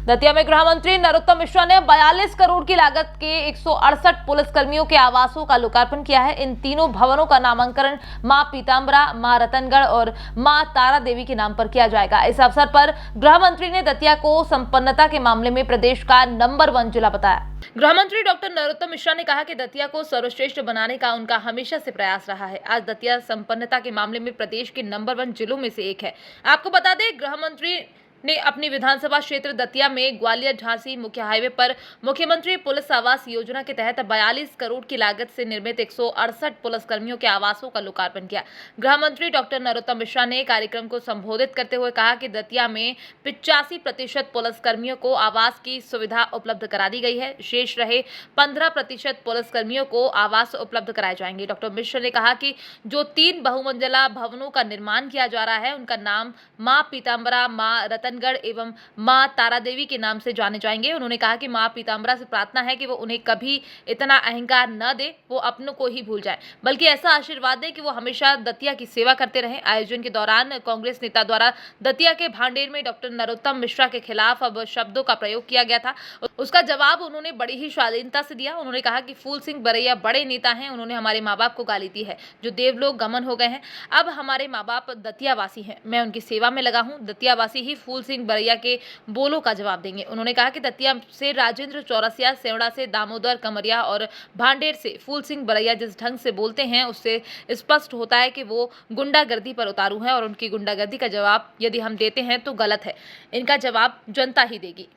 दतिया में गृह मंत्री नरोत्तम मिश्रा ने 42 करोड़ की लागत के 168 पुलिसकर्मियों के आवासों का लोकार्पण किया है। इन तीनों भवनों का नामांकन मां पीताम्बरा, मां रतनगढ़ और मां तारा देवी के नाम पर किया जाएगा। इस अवसर पर गृह मंत्री ने दतिया को संपन्नता के मामले में प्रदेश का नंबर 1 जिला बताया। गृह मंत्री डॉक्टर नरोत्तम मिश्रा ने कहा कि दतिया को सर्वश्रेष्ठ बनाने का उनका हमेशा से प्रयास रहा है। आज दतिया संपन्नता के मामले में प्रदेश के नंबर 1 जिलों में से एक है। आपको बता दें, गृह मंत्री ने अपनी विधानसभा क्षेत्र दतिया में ग्वालियर झांसी मुख्य हाईवे पर मुख्यमंत्री पुलिस आवास योजना के तहत 42 करोड़ की लागत से निर्मित 168 पुलिसकर्मियों के आवासों का लोकार्पण किया। गृह मंत्री डॉक्टर नरोत्तम मिश्रा ने कार्यक्रम को संबोधित करते हुए कहा कि दतिया में 85% पुलिसकर्मियों को आवास की सुविधा उपलब्ध करा दी गई है। शेष रहे 15% पुलिसकर्मियों को आवास उपलब्ध कराए जाएंगे। डॉक्टर मिश्रा ने कहा कि जो 3 बहुमंजिला भवनों का निर्माण किया जा रहा है, उनका नाम मां पीताम्बरा, मां रतनगढ़ एवं मां तारा देवी के नाम से जाने जाएंगे। उन्होंने कहा कि मां पीताम्बरा से प्रार्थना है कि वो उन्हें कभी इतना अहंकार न दे, वो अपनों को ही भूल जाए, बल्कि ऐसा आशीर्वाद दे कि वो हमेशा दतिया की सेवा करते रहें। आयोजन के दौरान कांग्रेस नेता द्वारा दतिया के भांडेर में डॉक्टर नरोत्तम मिश्रा के खिलाफ अब शब्दों का प्रयोग किया गया था। उसका जवाब उन्होंने बड़ी ही शालीनता से दिया। उन्होंने कहा कि फूल सिंह बरैया बड़े नेता हैं, उन्होंने हमारे माँ बाप को गाली दी है, जो देवलोक गमन हो गए हैं। अब हमारे माँ बाप दतियावासी हैं, मैं उनकी सेवा में लगा हूँ। दतियावासी ही फूल सिंह बरैया के बोलों का जवाब देंगे। उन्होंने कहा कि दतिया से राजेंद्र चौरसिया, सेवड़ा से दामोदर कमरिया और भांडेर से फूल सिंह बरैया जिस ढंग से बोलते हैं, उससे स्पष्ट होता है कि वो गुंडागर्दी पर उतारू हैं और उनकी गुंडागर्दी का जवाब यदि हम देते हैं तो गलत है। इनका जवाब जनता ही देगी।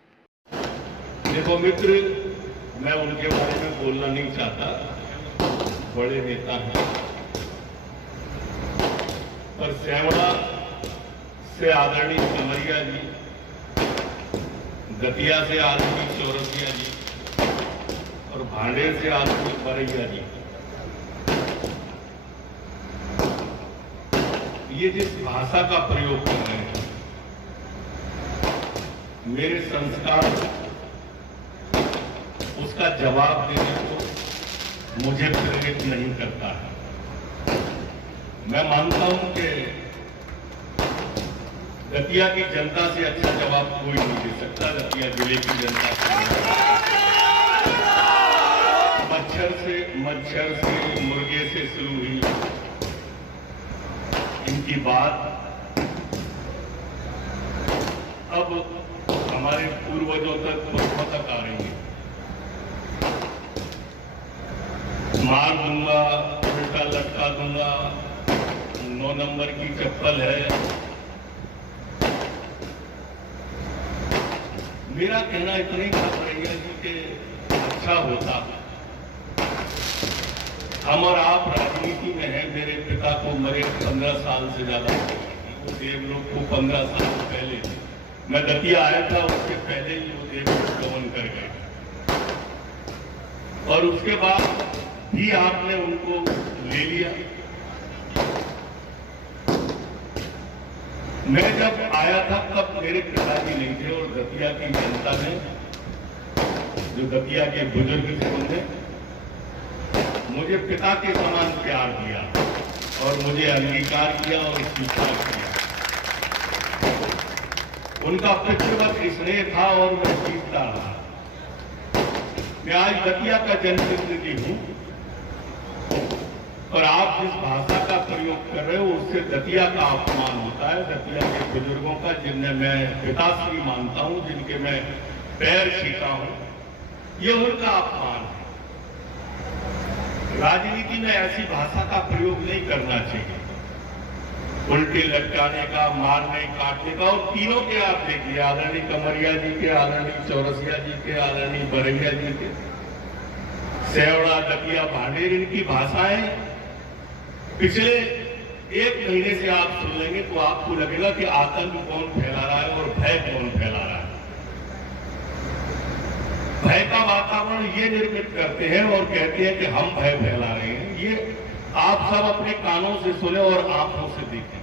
देखो मित्र, मैं उनके बारे में बोलना नहीं चाहता, बड़े नेता हैं, पर सेवड़ा से आदरणीय कमरिया जी, दतिया से आदरणीय चौरसिया जी और भांडेर से आदरणीय बरैया जी, ये जिस भाषा का प्रयोग कर रहे हैं, मेरे संस्कार उसका जवाब देने को मुझे प्रेरित नहीं करता है। मैं मानता हूं कि दतिया की जनता से अच्छा जवाब कोई नहीं दे सकता। दतिया जिले की जनता मच्छर से मुर्गे से शुरू हुई इनकी बात अब हमारे पूर्वजों तक पुरखों तक आ रही है। मार दूंगा, उल्टा लटका दूंगा, 9 नंबर की चप्पल है। मेरा कहना इतना ही था बरैया जी के अच्छा होता हम और आप राजनीति में हैं। मेरे पिता को मरे 15 साल से ज्यादा, वो देवलोक को 15 साल पहले, मैं दतिया आया था उसके पहले ही वो देवलोक गमन कर गए और उसके बाद भी आपने उनको ले लिया। मैं जब आया था तब मेरे पिताजी नहीं थे और दतिया की जनता ने, जो दतिया के बुजुर्ग थे, उन्होंने मुझे पिता के समान प्यार दिया और मुझे अंगीकार किया और स्वीकार किया। उनका पितृवत स्नेह था और मैं सीखता रहा। मैं आज दतिया का जनप्रतिनिधि हूं और आप जिस भाषा का प्रयोग कर रहे हो उससे दतिया का अपमान होता है। दतिया के बुजुर्गों का, जिन्हें मैं पिताश्री मानता हूं, जिनके मैं पैर छीता हूं, ये उनका अपमान है। राजनीति में ऐसी भाषा का प्रयोग नहीं करना चाहिए, उल्टे लटकाने का, मारने काटने का। और तीनों के आप देखिए, आदरणीय कमरिया जी के, आदरणीय चौरसिया जी के, आदरणीय बरैया जी के, सेवड़ा, दतिया, भांडेर, इनकी भाषाएं पिछले 1 महीने से आप सुन लेंगे तो आपको लगेगा कि आतंक कौन फैला रहा है और भय कौन फैला रहा है। भय का वातावरण ये निर्मित करते हैं और कहते हैं कि हम भय फैला रहे हैं। ये आप सब अपने कानों से सुने और आंखों से देखें।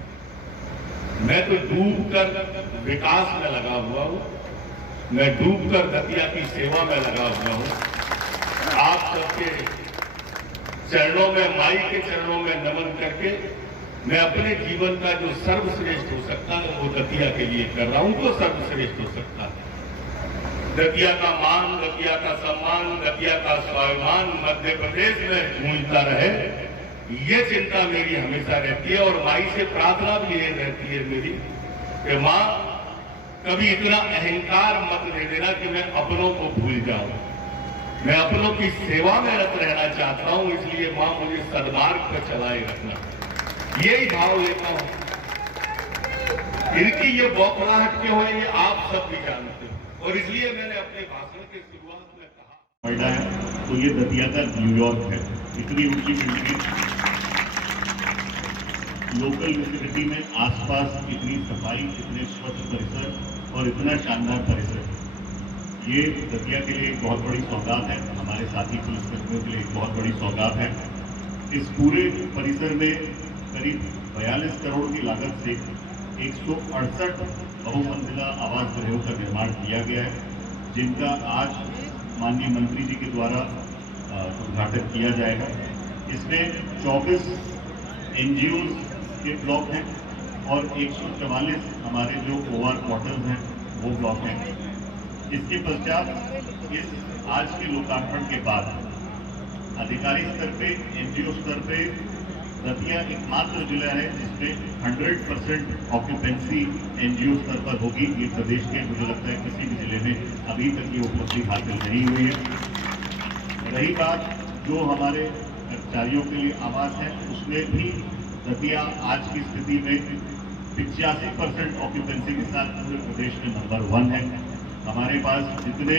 मैं तो डूबकर विकास में लगा हुआ हूं, मैं डूबकर दतिया की सेवा में लगा हुआ हूं। आप सबके चरणों में, माई के चरणों में नमन करके मैं अपने जीवन का जो सर्वश्रेष्ठ हो सकता है वो दतिया के लिए कर रहा हूं, तो सर्वश्रेष्ठ हो सकता है। दतिया का मान, दतिया का सम्मान, दतिया का स्वाभिमान मध्य प्रदेश में गूंजता रहे, ये चिंता मेरी हमेशा रहती है। और माई से प्रार्थना भी ये रहती है मेरी कि माँ कभी इतना अहंकार मत दे देना कि मैं अपनों को भूल जाऊं। मैं अपनों की सेवा में रत रहना चाहता हूं, इसलिए मां मुझे सद्मार्ग पर चलाए रखना, यही भाव लेता हूं। इनकी ये बौखलाहट क्यों है ये आप सब भी जानते हो, और इसलिए मैंने अपने भाषण की शुरुआत में कहा नोएडा है तो ये दतिया का न्यूयॉर्क है। इतनी ऊंची बिल्डिंग, लोकल विसिनिटी में आसपास इतनी सफाई, इतने स्वच्छ परिसर और इतना शानदार परिसर, ये दतिया के लिए एक बहुत बड़ी सौगात है। हमारे साथी पुलिसकर्मियों के लिए एक बहुत बड़ी सौगात है। इस पूरे परिसर में करीब 42 करोड़ की लागत से 168 बहुमंजिला आवास गृहों का निर्माण किया गया है, जिनका आज माननीय मंत्री जी के द्वारा उद्घाटन किया जाएगा। इसमें 24 NGOs के ब्लॉक हैं और 144 हमारे जो OR क्वार्टर्स हैं वो ब्लॉक हैं। इसके पश्चात इस आज के लोकार्पण के बाद अधिकारी स्तर पे, NGO स्तर पे दतिया एकमात्र जिला है जिसमें 100% ऑक्यूपेंसी NGO स्तर पर होगी। ये प्रदेश के मुझे लगता है किसी भी जिले में अभी तक ये उपलब्धि हासिल नहीं हुई है। रही बात जो हमारे कर्मचारियों के लिए आवास है, उसमें भी दतिया आज की स्थिति में 85% ऑक्यूपेंसी के साथ पूरे प्रदेश में नंबर 1 है। हमारे पास जितने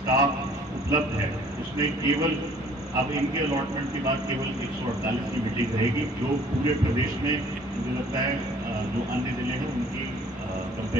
स्टाफ उपलब्ध है उसमें केवल अब इनके अलॉटमेंट के बाद केवल 148 की मीटिंग रहेगी, जो पूरे प्रदेश में मुझे लगता है जो अन्य जिले हैं उनकी